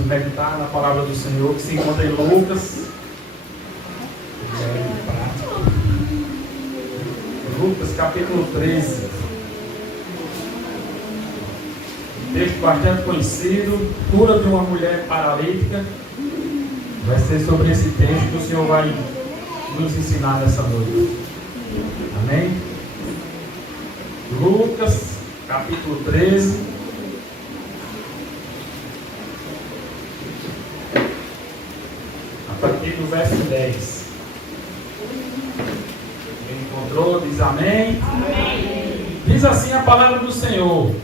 vamos meditar na palavra do Senhor, que se encontra em Lucas. Lucas capítulo 13. Texto bastante conhecido, cura de uma mulher paralítica. Vai ser sobre esse texto que o Senhor vai nos ensinar nessa noite. Amém? Lucas capítulo 13. A partir do verso 10. Quem encontrou, diz amém. Amém. Diz assim a palavra do Senhor.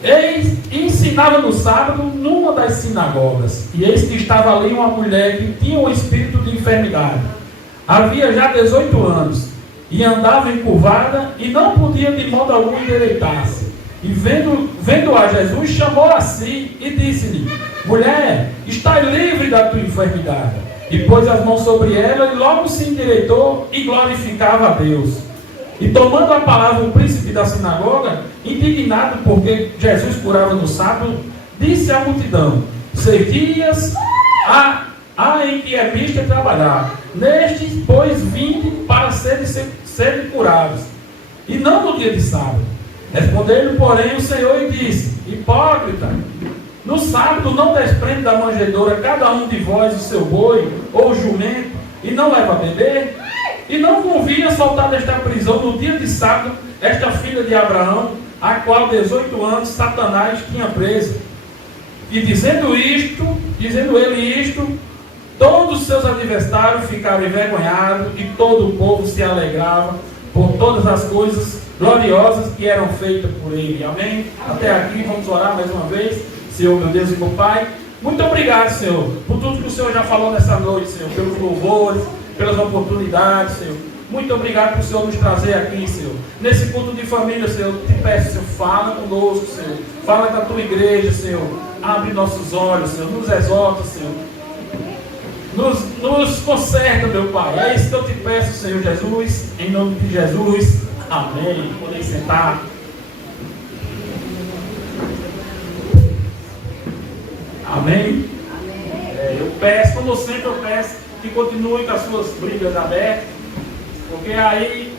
Eis, ensinava no sábado numa das sinagogas, e eis que estava ali uma mulher que tinha um espírito de enfermidade. Havia já 18 anos, e andava encurvada, e não podia de modo algum endireitar-se. E vendo a Jesus, chamou a si, e disse-lhe: mulher, estás livre da tua enfermidade. E pôs as mãos sobre ela, e logo se endireitou, e glorificava a Deus. E tomando a palavra o príncipe da sinagoga, indignado porque Jesus curava no sábado, disse à multidão: 6 dias há em que é visto trabalhar. Nestes, pois, vinde para serem curados, e não no dia de sábado. Respondeu-lhe, porém, o Senhor e disse: hipócrita, no sábado não desprende da manjedoura cada um de vós o seu boi ou o jumento, e não leva a beber? E não convinha soltar desta prisão no dia de sábado esta filha de Abraão, a qual 18 anos Satanás tinha presa. E dizendo ele isto, todos os seus adversários ficaram envergonhados, e todo o povo se alegrava por todas as coisas gloriosas que eram feitas por ele. Amém? Até aqui, vamos orar mais uma vez. Senhor, meu Deus e meu Pai, muito obrigado, Senhor, por tudo que o Senhor já falou nessa noite, Senhor, pelos louvores, pelas oportunidades, Senhor. Muito obrigado por o Senhor nos trazer aqui, Senhor. Nesse culto de família, Senhor, eu te peço, Senhor, fala conosco, Senhor. Fala da tua igreja, Senhor. Abre nossos olhos, Senhor. Nos exorta, Senhor. Nos conserta, meu Pai. É isso que eu te peço, Senhor Jesus. Em nome de Jesus. Amém. Podem sentar. Amém. Eu peço, como sempre eu peço, que continue com as suas brigas abertas, porque aí,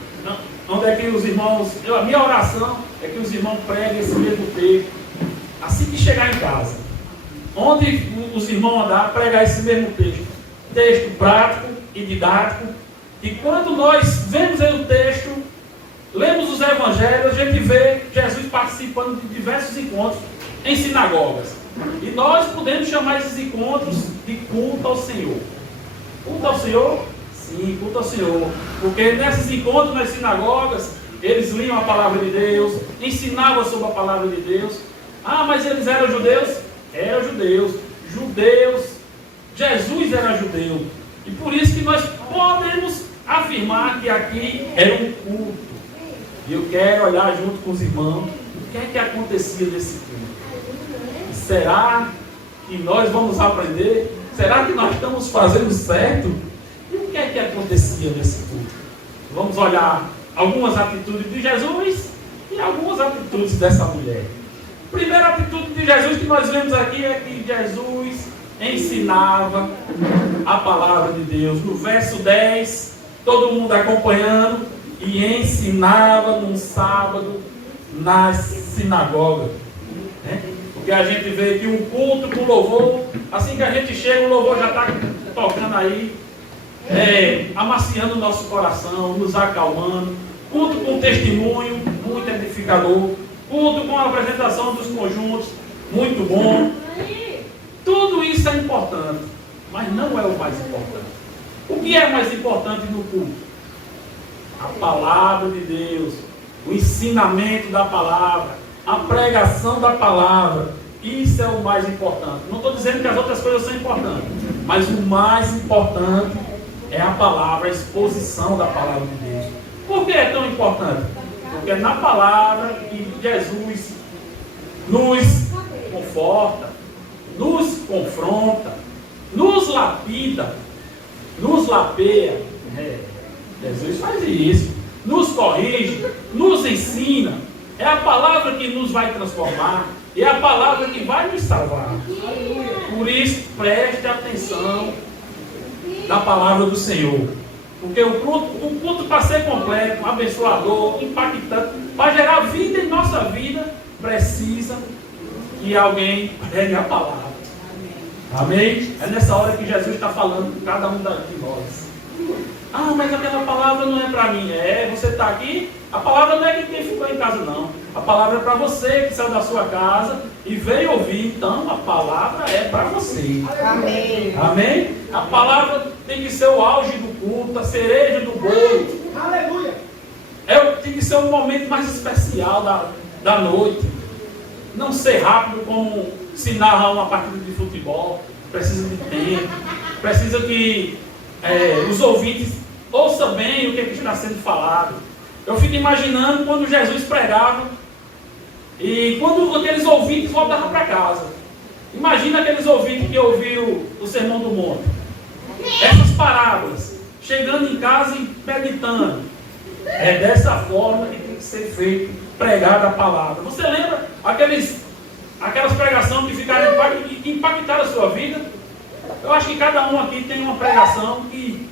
onde é que os irmãos, a minha oração é que os irmãos preguem esse mesmo texto, assim que chegar em casa, onde os irmãos andar, pregar esse mesmo texto prático e didático, e quando nós vemos aí o texto, lemos os evangelhos, a gente vê Jesus participando de diversos encontros em sinagogas, e nós podemos chamar esses encontros de culto ao Senhor. Culto ao Senhor? Sim, culto ao Senhor. Porque nesses encontros nas sinagogas, eles liam a palavra de Deus, ensinavam sobre a palavra de Deus. Ah, mas eles eram judeus? Eram judeus. Jesus era judeu. E por isso que nós podemos afirmar que aqui era um culto. E eu quero olhar junto com os irmãos o que é que acontecia nesse culto. Será que nós vamos aprender? Será que nós estamos fazendo certo? E o que é que acontecia nesse culto? Vamos olhar algumas atitudes de Jesus e algumas atitudes dessa mulher. A primeira atitude de Jesus que nós vemos aqui é que Jesus ensinava a palavra de Deus. No verso 10, todo mundo acompanhando, e ensinava num sábado nas sinagogas. Porque a gente vê que um culto com louvor, assim que a gente chega, o louvor já está tocando aí, amaciando o nosso coração, nos acalmando. Culto com testemunho, muito edificador. Culto com a apresentação dos conjuntos, muito bom. Tudo isso é importante, mas não é o mais importante. O que é mais importante no culto? A palavra de Deus, o ensinamento da palavra, a pregação da palavra. Isso é o mais importante. Não estou dizendo que as outras coisas são importantes, mas o mais importante é a palavra, a exposição da palavra de Deus. Por que é tão importante? Porque é na palavra que Jesus nos conforta, nos confronta, nos lapida, nos lapeia. Jesus faz isso. Nos corrige, nos ensina. É a palavra que nos vai transformar. É a palavra que vai nos salvar. Por isso, preste atenção na palavra do Senhor. Porque o culto para ser completo, abençoador, impactante, para gerar vida em nossa vida, precisa que alguém pregue a palavra. Amém? É nessa hora que Jesus está falando com cada um de nós. Ah, mas aquela palavra não é para mim. Você está aqui, a palavra não é de quem ficou em casa, não. A palavra é para você que saiu da sua casa e veio ouvir. Então, a palavra é para você. Amém. Amém? A palavra tem que ser o auge do culto, a cereja do bolo. Aleluia. Tem que ser um momento mais especial da noite. Não ser rápido como se narra uma partida de futebol. Precisa de tempo. Precisa que os ouvintes ouçam bem o que está sendo falado. Eu fico imaginando quando Jesus pregava e quando aqueles ouvintes voltavam para casa. Imagina aqueles ouvintes que ouviram o Sermão do Monte. Essas parábolas, chegando em casa e meditando. É dessa forma que tem que ser feito, pregada a palavra. Você lembra aquelas pregações que ficaram que impactaram a sua vida? Eu acho que cada um aqui tem uma pregação que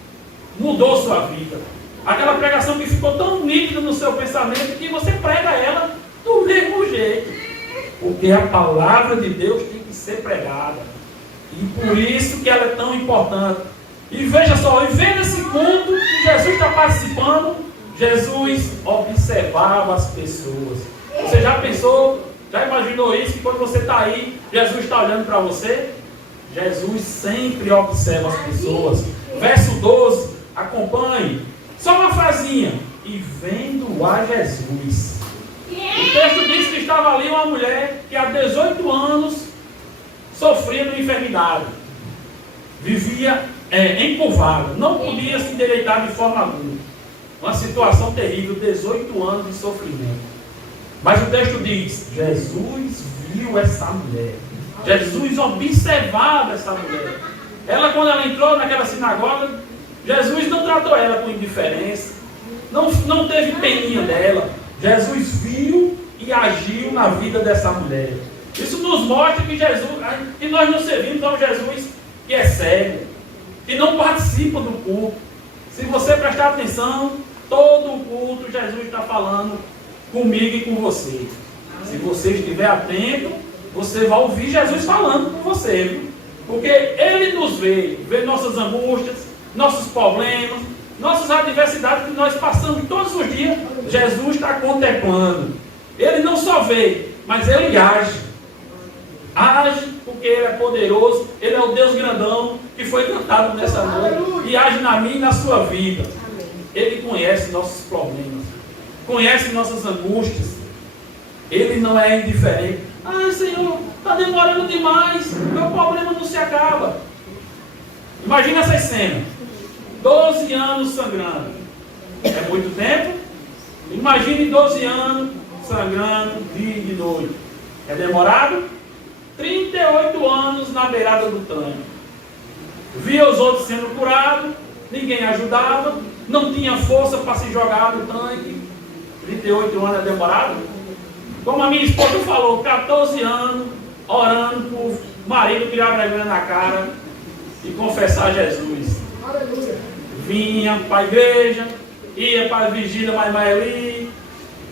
mudou sua vida. Aquela pregação que ficou tão nítida no seu pensamento que você prega ela do mesmo jeito. Porque a palavra de Deus tem que ser pregada. E por isso que ela é tão importante. E veja só, e vendo esse culto que Jesus está participando, Jesus observava as pessoas. Você já pensou, já imaginou isso? Que quando você está aí, Jesus está olhando para você? Jesus sempre observa as pessoas. Verso 12, acompanhe. Só uma frasinha. E vendo a Jesus. O texto diz que estava ali uma mulher que há 18 anos sofria de enfermidade. Vivia encurvada. Não podia se endireitar de forma alguma. Uma situação terrível, 18 anos de sofrimento. Mas o texto diz, Jesus viu essa mulher. Jesus observava essa mulher. Quando ela entrou naquela sinagoga, Jesus não tratou ela com indiferença. Não teve peninha dela. Jesus viu e agiu na vida dessa mulher. Isso nos mostra que nós não servimos a um Jesus que é cego, que não participa do culto. Se você prestar atenção, todo o culto Jesus está falando comigo e com você. Se você estiver atento, você vai ouvir Jesus falando com você, viu? Porque Ele nos vê nossas angústias, nossos problemas, nossas adversidades que nós passamos todos os dias. Jesus está contemplando. Ele não só vê, mas Ele age. Age porque Ele é poderoso. Ele é o Deus grandão que foi cantado nessa noite. E age na minha e na sua vida. Ele conhece nossos problemas, conhece nossas angústias. Ele não é indiferente. Ai, Senhor, está demorando demais, meu problema não se acaba. Imagina essa cena. 12 anos sangrando. É muito tempo? Imagine 12 anos sangrando dia e noite. É demorado? 38 anos na beirada do tanque. Via os outros sendo curados, ninguém ajudava, não tinha força para se jogar no tanque. 38 anos é demorado? Como a minha esposa falou, 14 anos orando para o marido tirar vergonha na cara e confessar Jesus. Aleluia. Vinha para a igreja, ia para a vigília mais ali,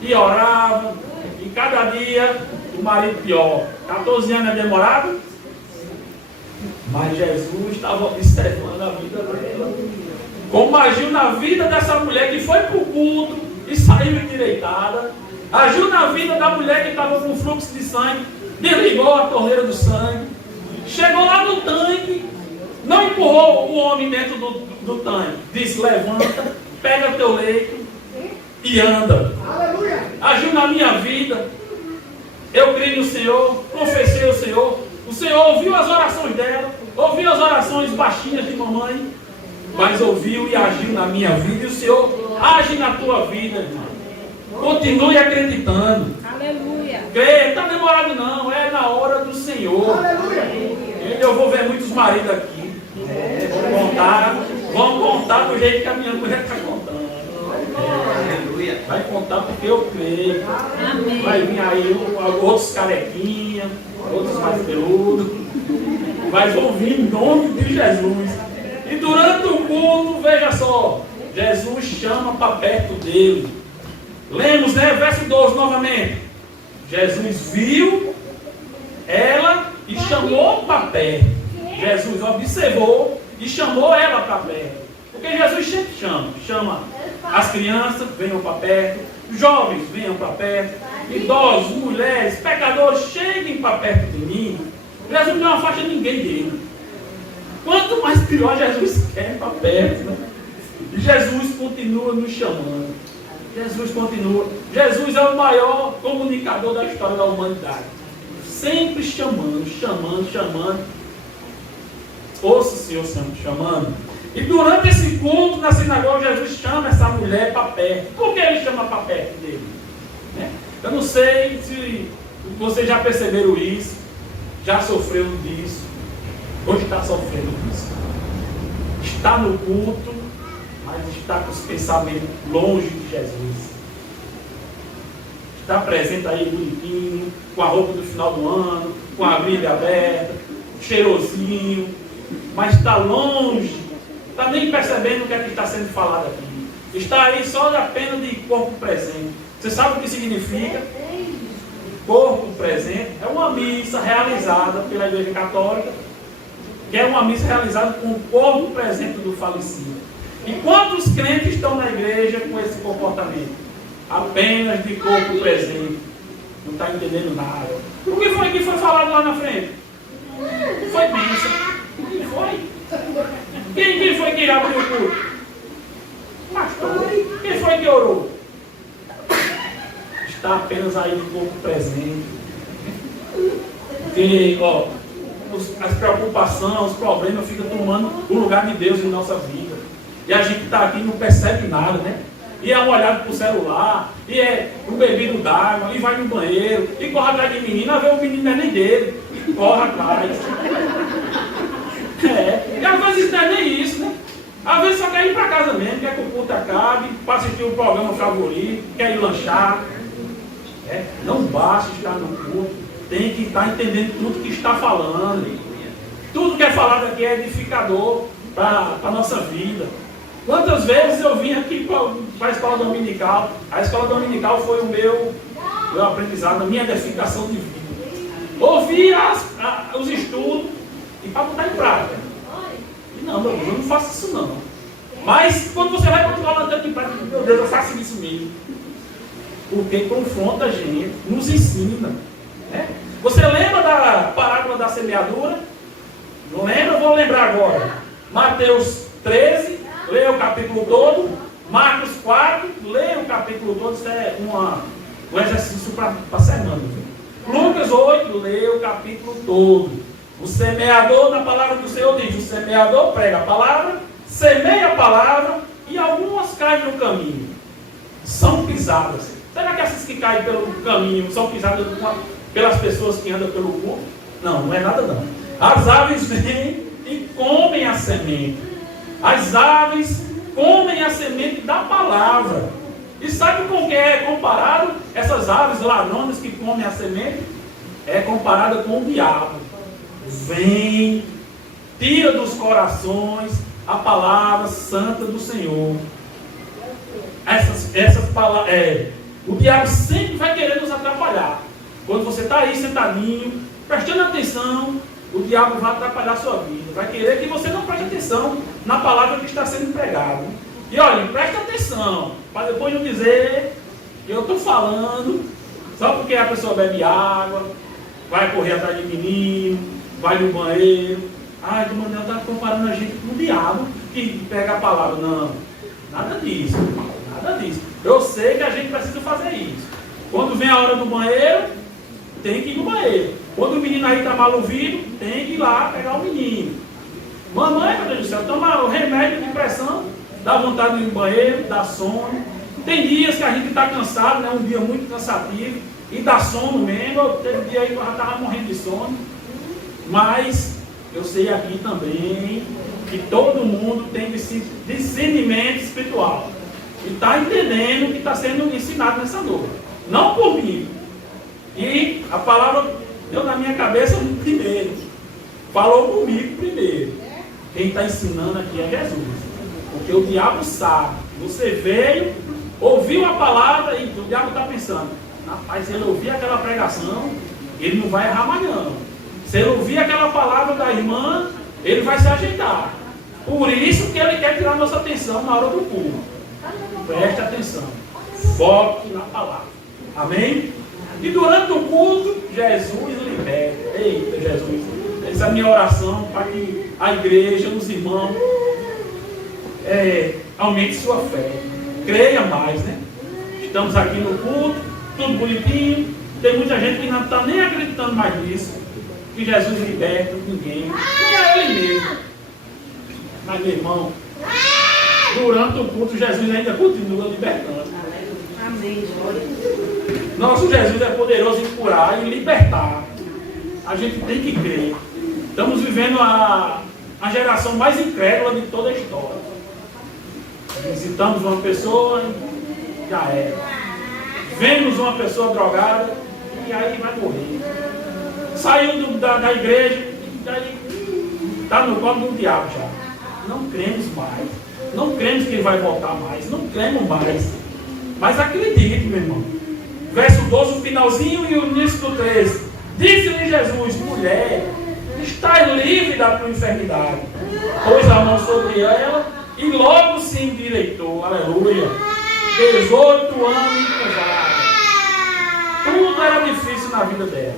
e orava, e cada dia o marido pior. 14 anos é demorado? Mas Jesus estava observando a vida dela. Como agiu na vida dessa mulher que foi para o culto e saiu endireitada. Agiu na vida da mulher que estava com fluxo de sangue, desligou a torneira do sangue, chegou lá no tanque, não empurrou o homem dentro do tanque, disse: levanta, pega teu leito e anda. Aleluia. Agiu na minha vida, eu criei no Senhor, confessei o Senhor ouviu as orações dela, ouviu as orações baixinhas de mamãe, mas ouviu e agiu na minha vida, e o Senhor age na tua vida, irmão. Continue acreditando. Aleluia. Creia, não está demorado não, é na hora do Senhor. Aleluia. Eu vou ver muitos maridos aqui. Vão contar do jeito que a minha mulher está contando. Vai contar porque eu creio. Vai vir aí outros carequinhas, outros mais peludos. Mas ouvir em nome de Jesus. E durante o culto, veja só, Jesus chama para perto dele. Lemos, né? Verso 12 novamente. Jesus viu ela e chamou para perto. Jesus observou e chamou ela para perto. Porque Jesus sempre chama as crianças, venham para perto, jovens, venham para perto, idosos, mulheres, pecadores, cheguem para perto de mim. Jesus não afasta ninguém dele. Quanto mais pior, Jesus quer para perto, né? E Jesus continua nos chamando. Jesus continua. Jesus é o maior comunicador da história da humanidade. Sempre chamando. Ouça o Senhor sempre chamando. E durante esse culto na sinagoga, Jesus chama essa mulher para perto. Por que ele chama para perto dele? Eu não sei se vocês já perceberam isso, já sofreram disso, ou está sofrendo disso. Está no culto, mas está com os pensamentos longe de Jesus. Está presente aí bonitinho, com a roupa do final do ano, com a Bíblia aberta, cheirosinho, mas está longe, está nem percebendo o que é que está sendo falado aqui. Está aí só apenas de corpo presente. Você sabe o que significa? Corpo presente é uma missa realizada pela Igreja Católica, que é uma missa realizada com o corpo presente do falecido. E quantos crentes estão na igreja com esse comportamento? Apenas de corpo presente. Não está entendendo nada. O que foi falado lá na frente? Foi bênção. Quem foi? Quem foi que abriu o culto? Pastor. Quem foi que orou? Está apenas aí de corpo presente. Porque, as preocupações, os problemas ficam tomando o lugar de Deus em nossa vida. E a gente está aqui e não percebe nada, né? E é uma olhada para o celular, e é um bebido d'água, e vai no banheiro, e corre atrás de menino, às vezes o menino não é nem dele, e corre atrás. E às vezes isso não é nem isso, né? Às vezes só quer ir para casa mesmo, quer que o culto acabe, para assistir o programa favorito, quer ir lanchar. Não basta estar no culto, tem que estar entendendo tudo que está falando. Tudo que é falado aqui é edificador para a nossa vida. Quantas vezes eu vim aqui para a escola dominical? A escola dominical foi o meu aprendizado, a minha edificação de vida. Ouvir os estudos e para botar em prática. E não, meu Deus, eu não faço isso não. Mas quando você vai continuar andando em prática, meu Deus, eu faço isso mesmo. Porque confronta a gente, nos ensina. Você lembra da parábola da semeadura? Não lembra? Vou lembrar agora. Mateus 13, leia o capítulo todo. Marcos 4, leia o capítulo todo. Isso é um exercício para semana. Lucas 8, leia o capítulo todo. O semeador, na palavra do Senhor diz, o semeador prega a palavra, semeia a palavra e algumas caem no caminho. São pisadas. Será que essas que caem pelo caminho são pisadas pelas pessoas que andam pelo corpo? Não, não é nada não. As aves vêm e comem a semente. As aves comem a semente da palavra. E sabe com que é comparado? Essas aves ladronas que comem a semente é comparada com o diabo. Vem, tira dos corações a palavra santa do Senhor. Essas palavras, o diabo sempre vai querer nos atrapalhar. Quando você está aí sentadinho, prestando atenção, o diabo vai atrapalhar a sua vida. Vai querer que você não preste atenção na palavra que está sendo pregada. E olha, presta atenção, para depois não dizer que eu estou falando só porque a pessoa bebe água, vai correr atrás de menino, vai no banheiro. Ai, o Manuel está comparando a gente com o diabo que pega a palavra. Não, nada disso. Nada disso. Eu sei que a gente precisa fazer isso. Quando vem a hora do banheiro, tem que ir no banheiro. Quando o menino aí está mal ouvido, tem que ir lá pegar o menino. Mamãe, meu Deus do céu, toma o remédio de pressão, dá vontade de ir no banheiro, dá sono. Tem dias que a gente está cansado, né? Um dia muito cansativo, e dá sono mesmo. Teve dia aí que eu já estava morrendo de sono. Mas eu sei aqui também que todo mundo tem discernimento espiritual. E está entendendo o que está sendo ensinado nessa noite. Não por mim. E a palavra deu na minha cabeça primeiro. falou comigo primeiro. Quem está ensinando aqui é Jesus. Porque o diabo sabe. Você veio, ouviu a palavra e o diabo está pensando, rapaz, se ele ouvir aquela pregação, ele não vai errar mais não. Se ele ouvir aquela palavra da irmã, ele vai se ajeitar. Por isso que ele quer tirar nossa atenção na hora do culto. Preste atenção. Foque na palavra. Amém? E durante o culto, Jesus liberta. Eita, Jesus. Essa é a minha oração para que a igreja, os irmãos, aumente sua fé. Creia mais, né? Estamos aqui no culto, tudo bonitinho. Tem muita gente que não está nem acreditando mais nisso. Que Jesus liberta ninguém. Nem a ele mesmo. Mas, meu irmão, durante o culto, Jesus ainda continua libertando. Amém. Nosso Jesus é poderoso em curar e libertar. A gente tem que crer. Estamos vivendo a geração mais incrédula de toda a história. Visitamos uma pessoa e já era. Vemos uma pessoa drogada e aí vai morrer. Saiu da igreja e aí está no colo do diabo já. Não cremos mais. Não cremos que ele vai voltar mais. Não cremos mais. Mas acredite, meu irmão. Verso 12, o finalzinho e o início do 13. Disse-lhe Jesus, mulher, estás livre da tua enfermidade. Pôs a mão sobre ela e logo se endireitou. Aleluia. 18 anos casada. Tudo era difícil na vida dela.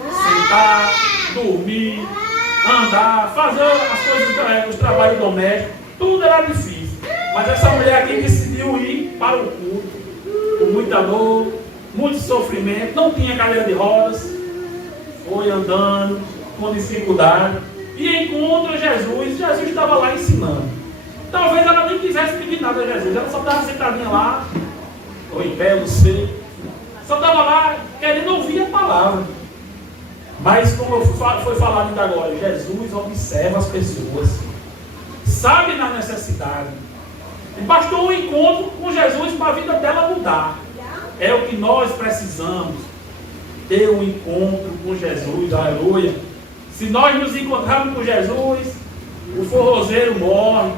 Sentar, dormir, andar, fazer as coisas, os trabalhos domésticos. Tudo era difícil. Mas essa mulher aqui decidiu ir para o culto. Com muita dor, muito sofrimento. Não tinha cadeira de rodas. Foi andando com dificuldade. E encontra Jesus. Jesus estava lá ensinando. Talvez ela nem quisesse pedir nada a Jesus. Ela só estava sentadinha lá. Ou em pé, não sei. Só estava lá querendo ouvir a palavra. Mas como foi falado ainda agora, Jesus observa as pessoas. Sabe na necessidade. E bastou um encontro com Jesus para a vida dela mudar. É o que nós precisamos. Ter um encontro com Jesus. Aleluia. Se nós nos encontrarmos com Jesus, o forrozeiro morre,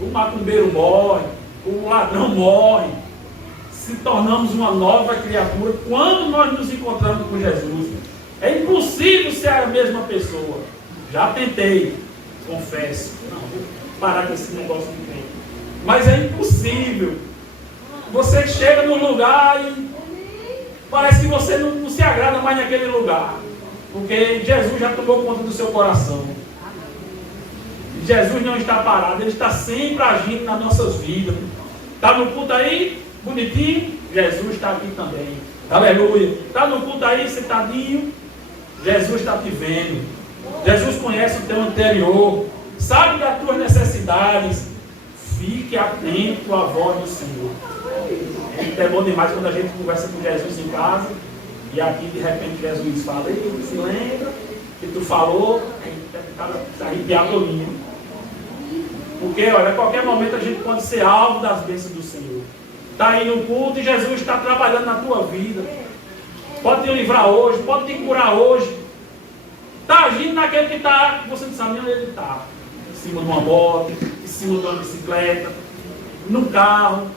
o macumbeiro morre, o ladrão morre. Se tornamos uma nova criatura quando nós nos encontramos com Jesus. É impossível ser a mesma pessoa. Já tentei, confesso. Não, vou parar com esse negócio de crente. Mas é impossível. Você chega num lugar e parece que você não se agrada mais naquele lugar. Porque Jesus já tomou conta do seu coração. Jesus não está parado, Ele está sempre agindo nas nossas vidas. Está no culto aí, bonitinho, Jesus está aqui também. Aleluia. Está no culto aí, sentadinho, Jesus está te vendo. Jesus conhece o teu anterior, sabe das tuas necessidades. Fique atento à voz do Senhor. É bom demais quando a gente conversa com Jesus em casa e aqui de repente Jesus fala, ei, se lembra que tu falou, está arrepiado todinho. Porque, olha, a qualquer momento a gente pode ser alvo das bênçãos do Senhor. Está aí no culto e Jesus está trabalhando na tua vida. Pode te livrar hoje, pode te curar hoje. Está agindo naquele que está, você não sabe nem onde ele está. Em cima de uma moto, em cima de uma bicicleta, num carro.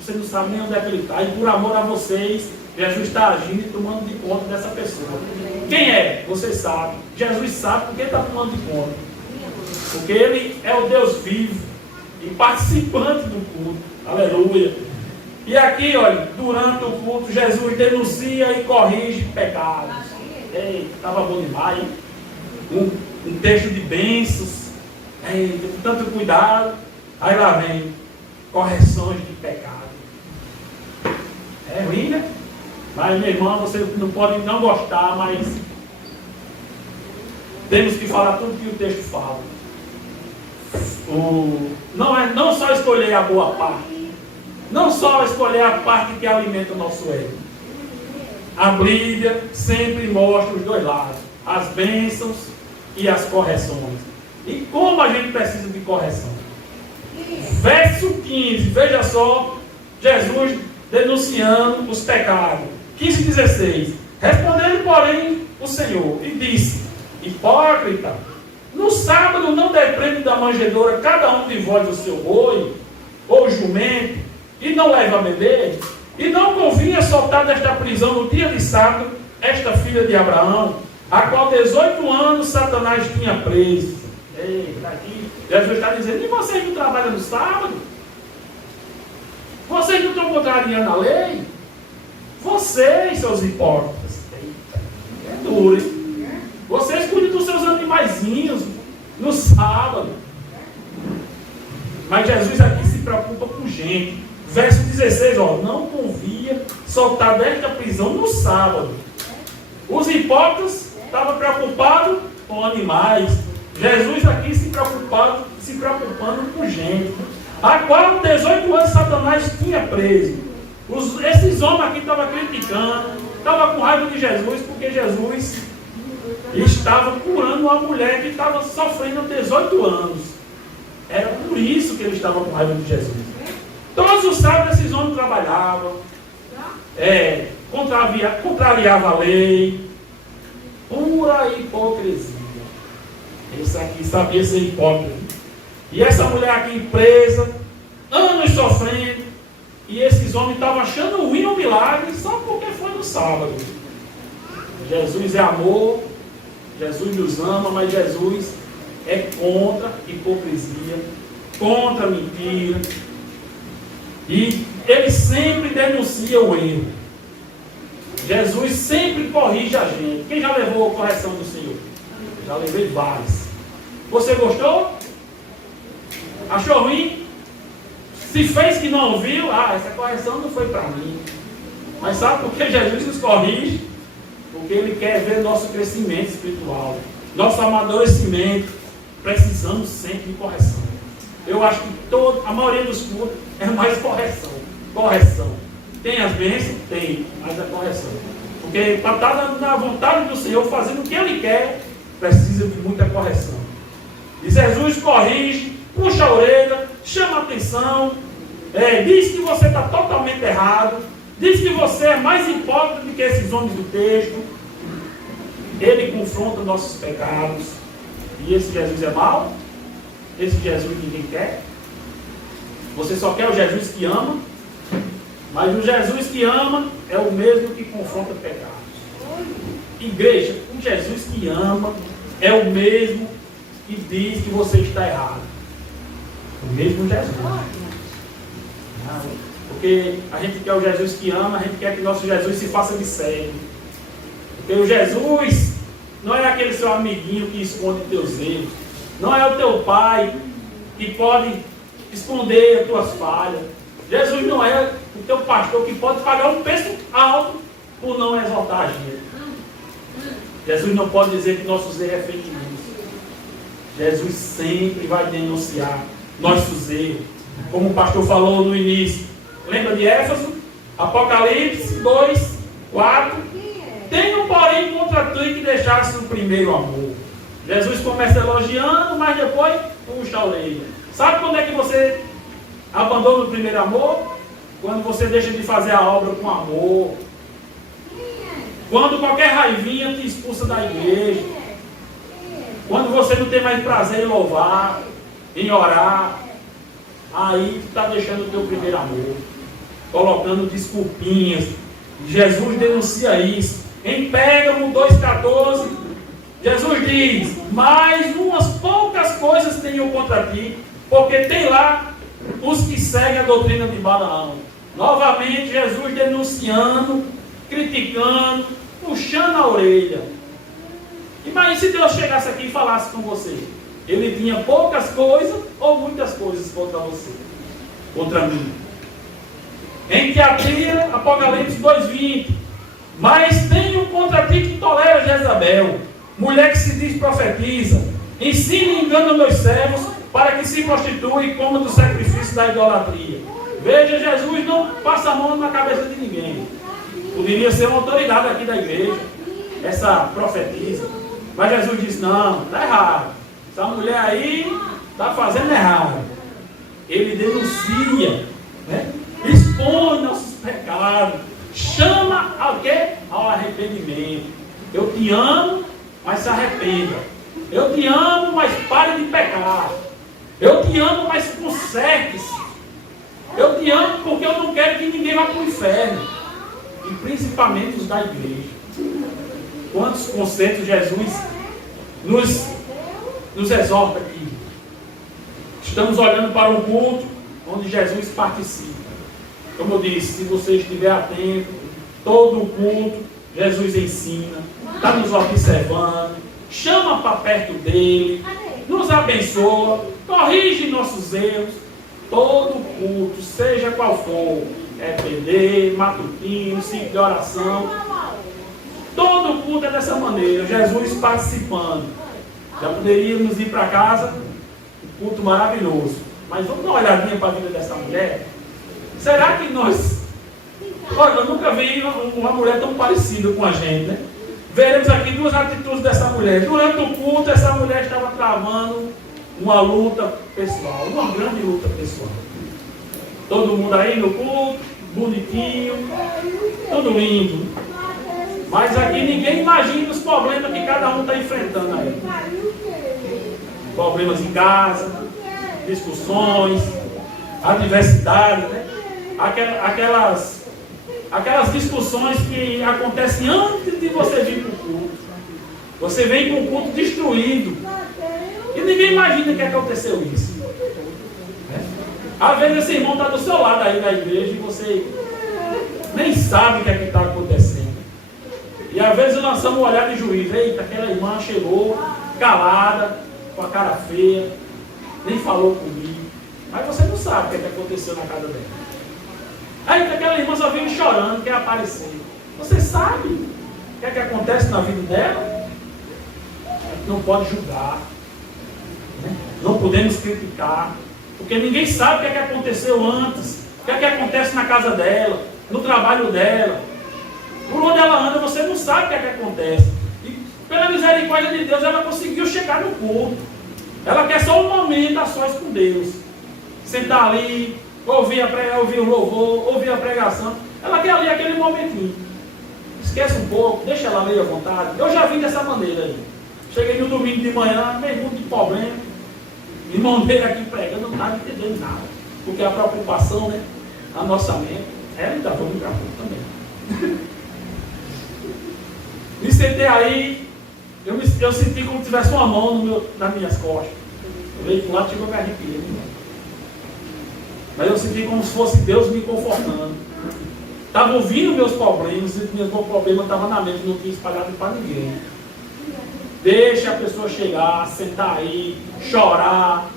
Você não sabe nem onde é que ele está. E por amor a vocês, Jesus está agindo e tomando de conta dessa pessoa. Quem é? Você sabe. Jesus sabe porque ele está tomando de conta. Porque Ele é o Deus vivo e participante do culto. Aleluia. E aqui, olha, durante o culto, Jesus denuncia e corrige pecados. Estava bom demais, hein? Um texto de bênçãos. Com tanto cuidado. Aí lá vem correções de pecado. É ruim, né? Mas, meu irmão, você não pode não gostar, mas temos que falar tudo que o texto fala. Não só escolher a boa parte, não só escolher a parte que alimenta o nosso ego. A Bíblia sempre mostra os dois lados, as bênçãos e as correções. E como a gente precisa de correção? Verso 15, veja só, Jesus denunciando os pecados. 15 e 16. Respondendo, porém, o Senhor e disse: hipócrita, No sábado não depende da manjedoura cada um de vós o seu boi, ou jumento, e não leva a beber? E não convinha soltar desta prisão no dia de sábado esta filha de Abraão, a qual 18 anos Satanás tinha preso. Eita, aqui Jesus está dizendo, e vocês não trabalham no sábado? Vocês não estão contrariando a lei? Vocês, seus hipócritas. Eita, é duro, hein? Vocês cuidam dos seus animaizinhos no sábado. Mas Jesus aqui se preocupa com gente. Verso 16, ó, não convia soltar desta prisão no sábado. Os hipócritas estavam preocupados com animais. Jesus aqui se preocupando com gente. A qual 18 anos Satanás tinha preso. Esses homens aqui estavam criticando, estavam com raiva de Jesus, porque Jesus estava curando uma mulher que estava sofrendo 18 anos. Era por isso que ele estava com raiva de Jesus. Todos os sábados esses homens trabalhavam, contrariavam a lei, pura hipocrisia. Esse aqui sabia ser hipócrita. E essa mulher aqui presa, anos sofrendo, e esses homens estavam achando ruim o milagre só porque foi no sábado. Jesus é amor, Jesus nos ama, mas Jesus é contra hipocrisia, contra mentira. E ele sempre denuncia o erro. Jesus sempre corrige a gente. Quem já levou a correção do Senhor? Já levei vários. Você gostou? Achou ruim? Se fez que não ouviu, essa correção não foi para mim. Mas sabe por que Jesus nos corrige? Porque Ele quer ver nosso crescimento espiritual, nosso amadurecimento. Precisamos sempre de correção. Eu acho que a maioria dos cultos é mais correção. Correção. Tem as bênçãos? Tem, mas a correção. Porque para estar na vontade do Senhor, fazendo o que Ele quer, precisa de muita correção. E Jesus corrige, puxa a orelha, chama a atenção, diz que você está totalmente errado, diz que você é mais hipócrita do que esses homens do texto. Ele confronta nossos pecados. E esse Jesus é mau? Esse Jesus ninguém quer? Você só quer o Jesus que ama? Mas o Jesus que ama é o mesmo que confronta pecados. Igreja, o Jesus que ama é o mesmo que diz que você está errado. O mesmo Jesus. Porque a gente quer o Jesus que ama, a gente quer que nosso Jesus se faça de cego. Porque o Jesus não é aquele seu amiguinho que esconde teus erros. Não é o teu pai que pode esconder as tuas falhas. Jesus não é o teu pastor que pode pagar um preço alto por não exaltar a gente. Jesus não pode dizer que nossos erros é fake news. Jesus sempre vai denunciar nossos erros. Como o pastor falou no início. Lembra de Éfeso? Apocalipse 2, 4. Tenho, porém, contra tu que deixasse o primeiro amor. Jesus começa elogiando, mas depois puxa a orelha. Sabe quando é que você abandona o primeiro amor? Quando você deixa de fazer a obra com amor. Quando qualquer raivinha te expulsa da igreja. Quando você não tem mais prazer em louvar, em orar. Aí tu está deixando o teu primeiro amor. Colocando desculpinhas. Jesus denuncia isso. Em Pérgamo 2,14, Jesus diz, mas umas poucas coisas tenho contra ti, porque tem lá os que seguem a doutrina de Balaão. Novamente, Jesus denunciando, criticando, puxando a orelha. Imagina se Deus chegasse aqui e falasse com você. Ele tinha poucas coisas ou muitas coisas contra você, contra mim. Em Tiatira, Apocalipse 2,20. Mas tenho contra ti que tolera Jezabel, mulher que se diz profetiza, ensina e engana meus servos para que se prostituam e comam do sacrifício da idolatria. Veja, Jesus não passa a mão na cabeça de ninguém. Poderia ser uma autoridade aqui da igreja, essa profetiza. Mas Jesus disse, não, está errado. Essa mulher aí está fazendo errado. Ele denuncia, né? Expõe nossos pecados. Chama ao quê? Ao arrependimento. Eu te amo, mas se arrependa. Eu te amo, mas pare de pecar. Eu te amo, mas conserte-se. Eu te amo porque eu não quero que ninguém vá para o inferno. E principalmente os da igreja. Quantos conceitos Jesus nos exorta aqui. Estamos olhando para um culto onde Jesus participa. Como eu disse, se você estiver atento, todo o culto, Jesus ensina, está nos observando, chama para perto dele, nos abençoa, corrige nossos erros. Todo culto, seja qual for, EPD, matutino, ciclo de oração, todo culto é dessa maneira, Jesus participando. Já poderíamos ir para casa, um culto maravilhoso, mas vamos dar uma olhadinha para a vida dessa mulher. Será que nós... Olha, eu nunca vi uma mulher tão parecida com a gente, né? Veremos aqui duas atitudes dessa mulher. Durante o culto, essa mulher estava travando uma luta pessoal, uma grande luta pessoal. Todo mundo aí no culto, bonitinho, tudo lindo. Mas aqui ninguém imagina os problemas que cada um está enfrentando aí. Problemas em casa, discussões, adversidade, né? Aquelas discussões que acontecem antes de você vir para o culto. Você vem com o culto destruído. E ninguém imagina que aconteceu isso. Às vezes esse irmão está do seu lado aí na igreja e você nem sabe o que é que está acontecendo. E às vezes lançamos um olhar de juízo. Eita, aquela irmã chegou calada, com a cara feia, nem falou comigo. Mas você não sabe o que é que aconteceu na casa dela. Aí aquela irmã só vem chorando, quer aparecer. Você sabe o que é que acontece na vida dela? Não pode julgar. Né? Não podemos criticar. Porque ninguém sabe o que é que aconteceu antes. O que é que acontece na casa dela, no trabalho dela. Por onde ela anda, você não sabe o que é que acontece. E pela misericórdia de Deus, ela conseguiu chegar no culto. Ela quer só um momento a sós com Deus. Sentar ali, ouvir o louvor, ouvir a pregação. Ela quer ali aquele momentinho. Esquece um pouco, deixa ela ler à vontade. Eu já vim dessa maneira aí. Cheguei no domingo de manhã, meio muito de problema. Irmão dele aqui pregando, não estava entendendo nada. Porque a preocupação, né? A nossa mente, ela ainda foi no microfone também. Me sentei aí, eu senti como se tivesse uma mão nas minhas costas. Eu veio do lado, chegou a me arrepiar. Mas eu senti como se fosse Deus me confortando. Estava ouvindo meus problemas, e meus problemas estavam na mente, não tinha espalhado para ninguém. Deixa a pessoa chegar, sentar aí, chorar,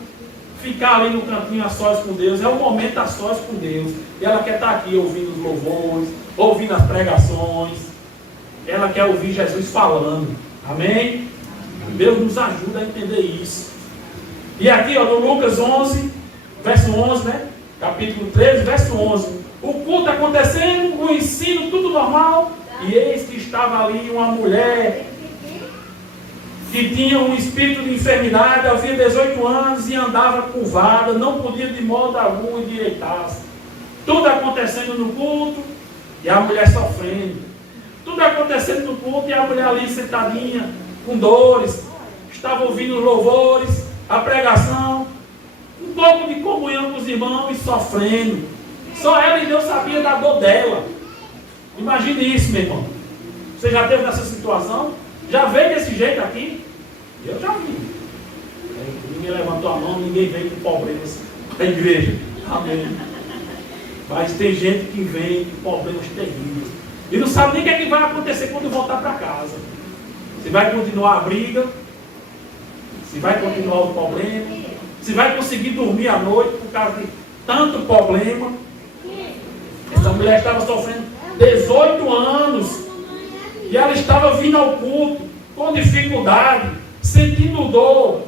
ficar ali no cantinho a sós com Deus. É o momento a sós com Deus. E ela quer estar aqui ouvindo os louvores, ouvindo as pregações. Ela quer ouvir Jesus falando. Amém? Deus nos ajuda a entender isso. E aqui, ó, no Lucas 11, verso 11, né? Capítulo 13, verso 11. O culto acontecendo, o ensino, tudo normal. E eis que estava ali uma mulher que tinha um espírito de enfermidade, havia 18 anos e andava curvada, não podia de modo algum endireitar-se. Tudo acontecendo no culto e a mulher sofrendo. Tudo acontecendo no culto e a mulher ali sentadinha, com dores. Estava ouvindo os louvores, a pregação, um pouco de comunhão com os irmãos e sofrendo. Só ela e Deus sabia da dor dela. Imagine isso, meu irmão. Você já teve nessa situação? Já veio desse jeito aqui? Eu já vi. Ninguém levantou a mão, ninguém veio com problemas da igreja. Amém. Mas tem gente que vem com problemas terríveis. E não sabe nem o que é que vai acontecer quando voltar para casa. Se vai continuar a briga, se vai continuar o problema, se vai conseguir dormir à noite por causa de tanto problema. Essa mulher estava sofrendo 18 anos. E ela estava vindo ao culto com dificuldade, sentindo dor.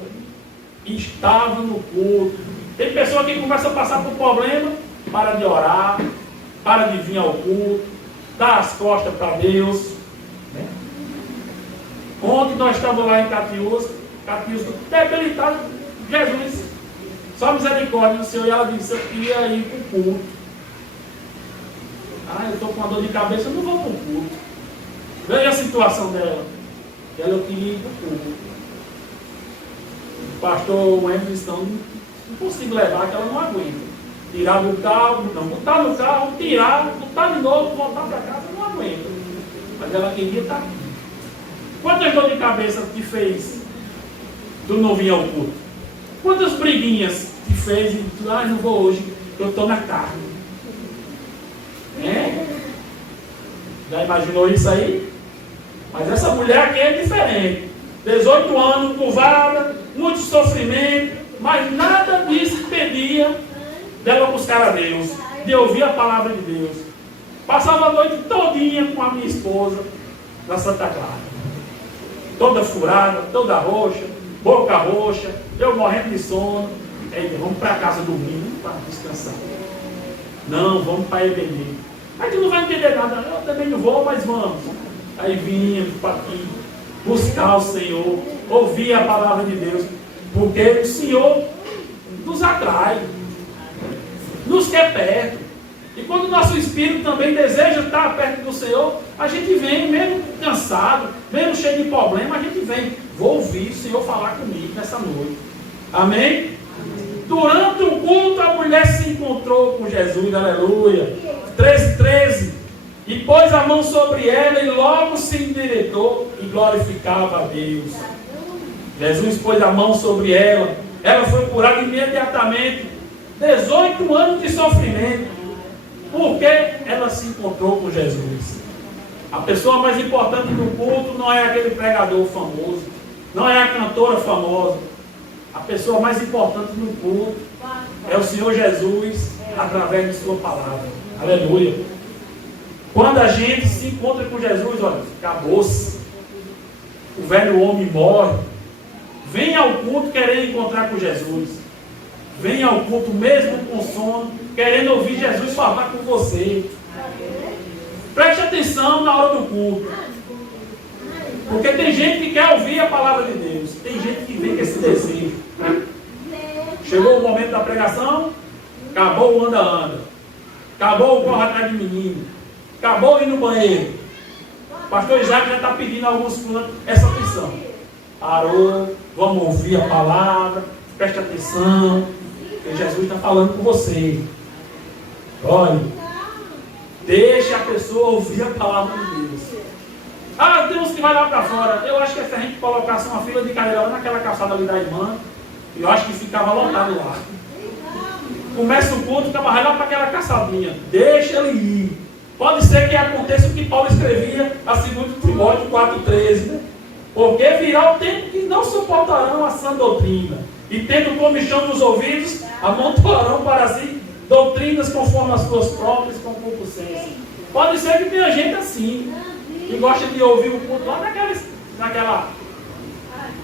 E estava no culto. Tem pessoa que começa a passar por problema, para de orar, para de vir ao culto, dá as costas para Deus. Né? Ontem nós estávamos lá em Catiús, debilitado, Jesus, só misericórdia do Senhor, e ela disse: eu queria ir para o culto. Eu estou com uma dor de cabeça, eu não vou para o culto. Veja a situação dela. Ela, eu queria ir para o culto. O pastor Wendy disse, não consigo levar, que ela não aguenta. Tirar do carro, não, botar no carro, tirar, botar de novo, voltar para casa, não aguenta. Mas ela queria estar aqui. Quantas dor de cabeça te fez tu não vir ao culto? Quantas briguinhas te fez e tu, não vou hoje, eu estou na carne. Já imaginou isso aí? Mas essa mulher aqui é diferente. 18 anos, curvada, muito sofrimento, mas nada disso impedia dela buscar a Deus, de ouvir a palavra de Deus. Passava a noite todinha com a minha esposa na Santa Clara. Toda furada, toda roxa, boca roxa, eu morrendo de sono. Aí, vamos para casa dormir, para descansar. Não, vamos para Ebenezer. Aí tu não vai entender nada, eu também não vou, mas vamos. Aí vinha para aqui, buscar o Senhor, ouvir a palavra de Deus, porque o Senhor nos atrai, nos quer perto. E quando o nosso espírito também deseja estar perto do Senhor, a gente vem, mesmo cansado, mesmo cheio de problema, a gente vem. Vou ouvir o Senhor falar comigo nessa noite. Amém? Durante o culto, a mulher se encontrou com Jesus, aleluia. 13:13. E pôs a mão sobre ela e logo se endireitou e glorificava a Deus. Jesus pôs a mão sobre ela. Ela foi curada imediatamente. 18 anos de sofrimento. Porque ela se encontrou com Jesus. A pessoa mais importante do culto não é aquele pregador famoso. Não é a cantora famosa. A pessoa mais importante no culto é o Senhor Jesus, através de sua palavra. Aleluia. Quando a gente se encontra com Jesus, olha, acabou-se. O velho homem morre. Vem ao culto querendo encontrar com Jesus. Vem ao culto mesmo com sono, querendo ouvir Jesus falar com você. Preste atenção na hora do culto. Porque tem gente que quer ouvir a palavra de Deus. Tem gente que vem com esse desejo. Chegou o momento da pregação, acabou o anda-anda. Acabou o corre atrás de menino. Acabou ir no banheiro. O pastor Isaac já está pedindo a alguns planos essa atenção. Parou, vamos ouvir a palavra, preste atenção, porque Jesus está falando com você. Olha, deixa a pessoa ouvir a palavra de Deus. Tem uns que vai lá para fora. Eu acho que se a gente colocasse uma fila de cadeira lá naquela calçada ali da irmã, eu acho que ficava lotado lá. Começa o culto, vai lá para aquela caçadinha. Deixa ele ir. Pode ser que aconteça o que Paulo escrevia a 2 Timóteo 4,13, né? Porque virá o tempo que não suportarão a sã doutrina, e tendo comichão nos ouvidos, amontoarão para si doutrinas conforme as suas próprias concupiscências. Pode ser que tenha gente assim, que gosta de ouvir o culto lá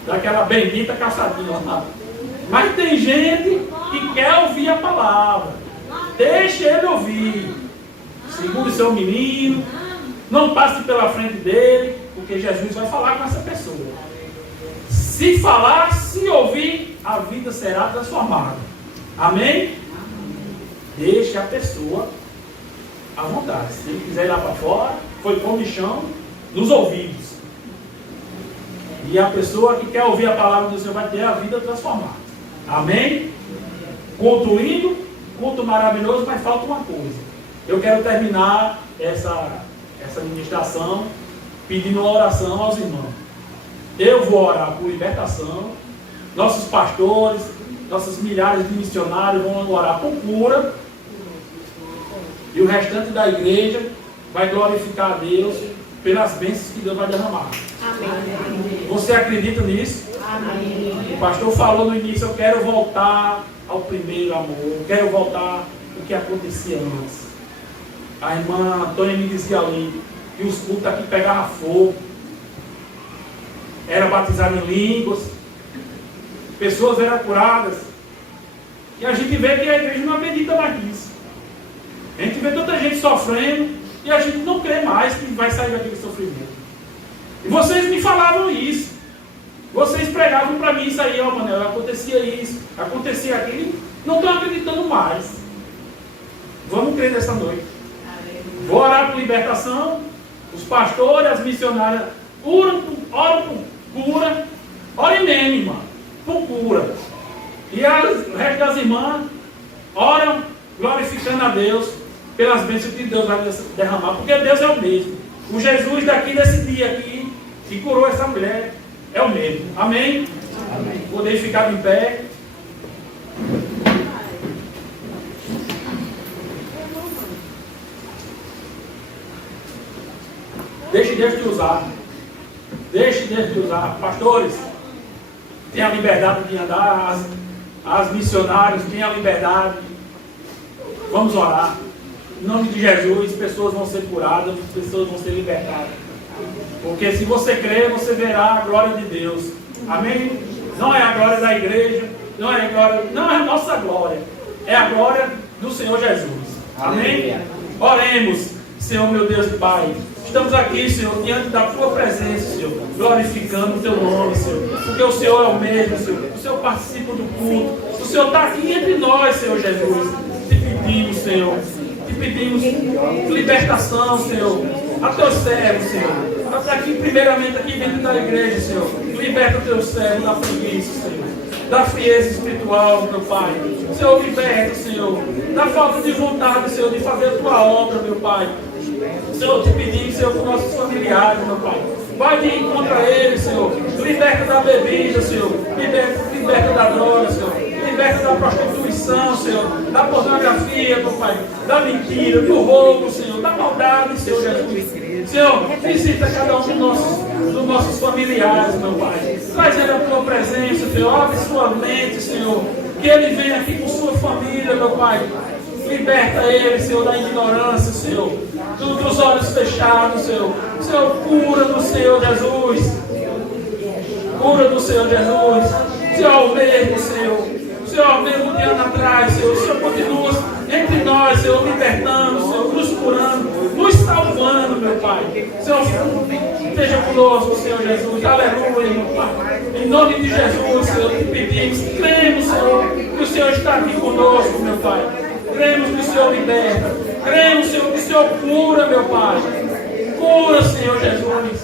naquela bendita caçadinha lá. Mas tem gente que quer ouvir a palavra. Deixe ele ouvir. Segure seu menino. Não passe pela frente dele, porque Jesus vai falar com essa pessoa. Se falar, se ouvir, a vida será transformada. Amém? Deixe a pessoa à vontade. Se ele quiser ir lá para fora, foi comichão nos ouvidos. E a pessoa que quer ouvir a palavra do Senhor vai ter a vida transformada. Amém? Culto lindo, culto maravilhoso, mas falta uma coisa. Eu quero terminar essa ministração pedindo uma oração aos irmãos. Eu vou orar por libertação. Nossos pastores, nossos milhares de missionários vão orar por cura. E o restante da igreja vai glorificar a Deus pelas bênçãos que Deus vai derramar. Amém. Você acredita nisso? Amém. O pastor falou no início, eu quero voltar ao primeiro amor. Eu quero voltar ao que acontecia antes. A irmã Antônia me dizia ali que os cultos aqui pegavam fogo. Era batizado em línguas. Pessoas eram curadas. E a gente vê que a igreja não acredita mais nisso. A gente vê tanta gente sofrendo e a gente não crê mais que vai sair daquele sofrimento. E vocês me falavam isso. Vocês pregavam para mim isso aí, ó, Manel, acontecia isso, acontecia aquilo. Não estão acreditando mais. Vamos crer nessa noite. Vou orar por libertação. Os pastores, as missionárias, oram por cura. Orem mesmo, irmão. por cura. E o resto das irmãs oram glorificando a Deus pelas bênçãos que Deus vai derramar, porque Deus é o mesmo. O Jesus daqui desse dia aqui, que curou essa mulher, é o mesmo. Amém? Amém. Podem ficar de pé. Deixe Deus te usar. Deixe Deus te usar. Pastores, tenha a liberdade de andar. As missionários, tenha a liberdade. Vamos orar. Em nome de Jesus, pessoas vão ser curadas, pessoas vão ser libertadas. Porque se você crer, você verá a glória de Deus. Amém? Não é a glória da igreja, não é a nossa glória. É a glória do Senhor Jesus. Amém? Oremos, Senhor meu Deus e Pai. Estamos aqui, Senhor, diante da Tua presença, Senhor, glorificando o Teu nome, Senhor, porque o Senhor é o mesmo, Senhor, o Senhor participa do culto, o Senhor está aqui entre nós, Senhor Jesus. Te pedimos, Senhor, te pedimos libertação, Senhor, a Teus servos, Senhor, aqui primeiramente aqui dentro da igreja, Senhor, liberta o Teu servo da preguiça, Senhor, da frieza espiritual, meu Pai, Senhor, liberta, Senhor, da falta de vontade, Senhor, de fazer a Tua obra, meu Pai. Senhor, te pedimos, Senhor, por nossos familiares, meu Pai. Vai de encontro a eles, Senhor. Liberta da bebida, Senhor. Liberta da droga, Senhor. Liberta da prostituição, Senhor. Da pornografia, meu Pai. Da mentira, do roubo, Senhor. Da maldade, Senhor Jesus. Senhor, visita cada um dos nossos familiares, meu Pai. Traz ele à Tua presença, Senhor. Abre sua mente, Senhor. Que ele venha aqui com sua família, meu Pai. Liberta ele, Senhor, da ignorância, Senhor. Dos olhos fechados, Senhor. Senhor, cura do Senhor Jesus. Cura do Senhor Jesus. Senhor, o mesmo, Senhor. Senhor, mesmo de ano atrás, Senhor. O Senhor continua entre nós, Senhor, libertando, Senhor, nos curando, nos salvando, meu Pai. Senhor, esteja conosco, Senhor Jesus. Aleluia, meu Pai. Em nome de Jesus, Senhor, te pedimos. Cremos, Senhor, que o Senhor está aqui conosco, meu Pai. Cremos que o Senhor liberta. Cremos, Senhor, que o Senhor cura, meu Pai. Cura, Senhor Jesus.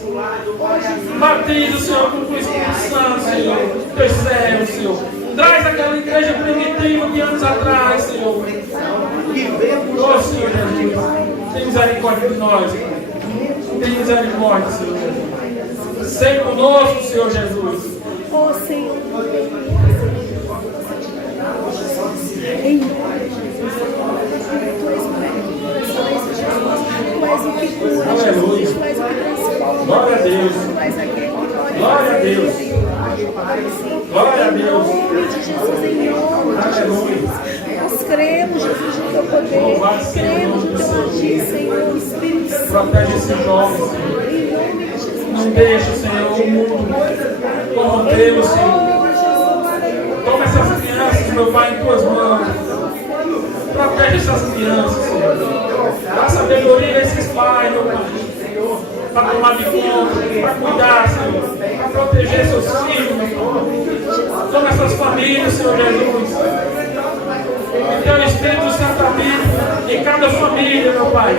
Batiza, Senhor, com o Espírito Santo, Senhor. Teus servos, Senhor. Traz aquela igreja primitiva de anos atrás, Senhor. Oh, Senhor Jesus. Tem misericórdia de nós, Pai. Tem misericórdia, Senhor Jesus. Seja conosco, Senhor Jesus. Oh, Senhor. Em nome de Jesus, Tu és o Tu és o que cura, aleluia. Jesus. Tu és o que transforma. Glória a Deus. Tu és aquele que pode Glória a Deus. Glória a Deus. Em nome de Jesus, em nome de Jesus. Nós cremos, Jesus, no Teu poder. Cremos no Teu agir, Senhor. Espírito Santo. Protege esses jovens, Senhor. Em nome de Jesus. Não deixa, Senhor, o mundo corrompê-los, Senhor. Toma essas crianças, meu Pai, em Tuas mãos. Protege essas crianças, Senhor. Dá sabedoria a esses pais, meu Pai. Para tomar de conta, para cuidar, Senhor. Para proteger seus filhos, meu Pai. Toma essas famílias, Senhor Jesus. Que Teu Espírito Santo habite em cada família, meu Pai.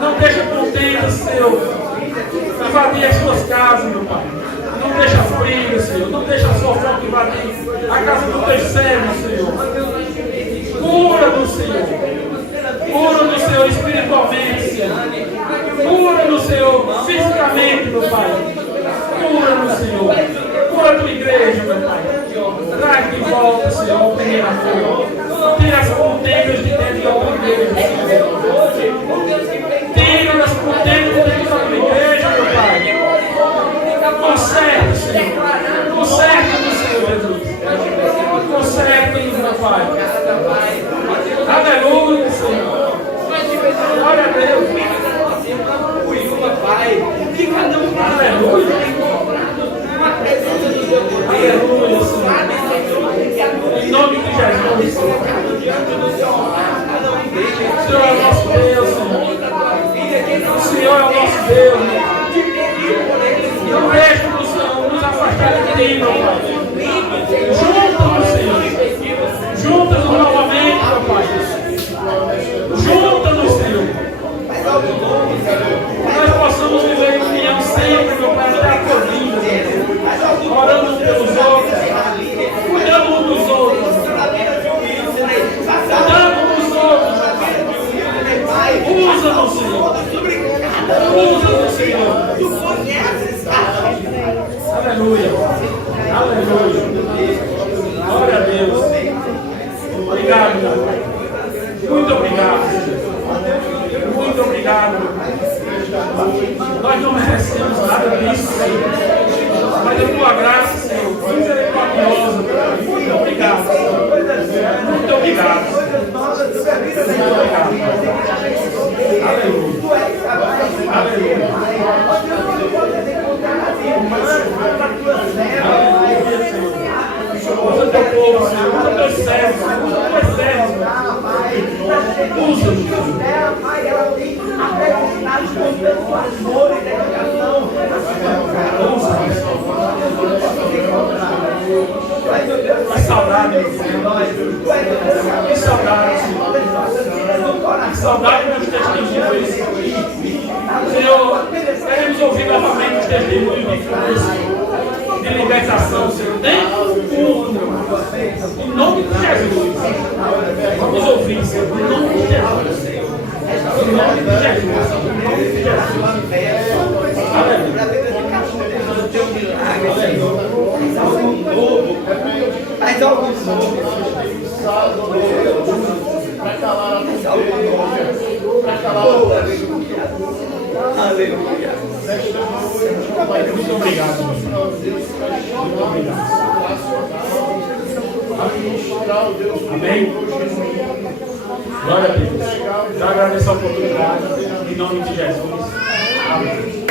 Não deixa contendas, Senhor. Invadir as suas casas, meu Pai. Não deixa frio, Senhor. Não deixa a fofoca invadir a casa dos Teus servos, Senhor. Cura do Senhor. Cura do Senhor espiritualmente, Senhor. Cura do Senhor fisicamente, meu Pai. Cura do Senhor. Cura a Tua igreja, meu Pai. Traz de volta, Senhor, o primeiro amor. Tira as contendas de dentro da Tua igreja, Senhor. Tira as contendas de dentro da Tua igreja, meu Pai. Conserta, Senhor. Conserta do Senhor, Jesus. Conserta isso, meu Pai. Aleluia, Senhor. Glória a Deus. Aleluia. Aleluia, Senhor. Em nome de Jesus, Senhor. O Senhor é o nosso Deus, Senhor. O Senhor é o nosso Deus, Não deixe nos afastar de Ti, meu Pai. Junta-nos, Senhor. Junta-nos novamente, meu Pai. Junta-nos, Senhor. Que nós possamos viver em união sempre, meu Pai, até a Tua vinda, Senhor. Orando pelos outros. Que saudade, meu Senhor. Que saudade, Senhor. Que saudade dos testemunhos. Senhor, queremos ouvir novamente os testemunhos de força, de libertação, Senhor. Dentro do culto. Em nome de Jesus. Vamos ouvir, Senhor. Em nome de Jesus, Senhor. Em nome de Jesus. Em nome de Jesus. Aleluia. Mas algo novo. Para calar a para calar a aleluia. Muito obrigado, meu Senhor. Muito obrigado. Amém? Glória a Deus. Já agradeço a oportunidade. Em nome de Jesus. Amém.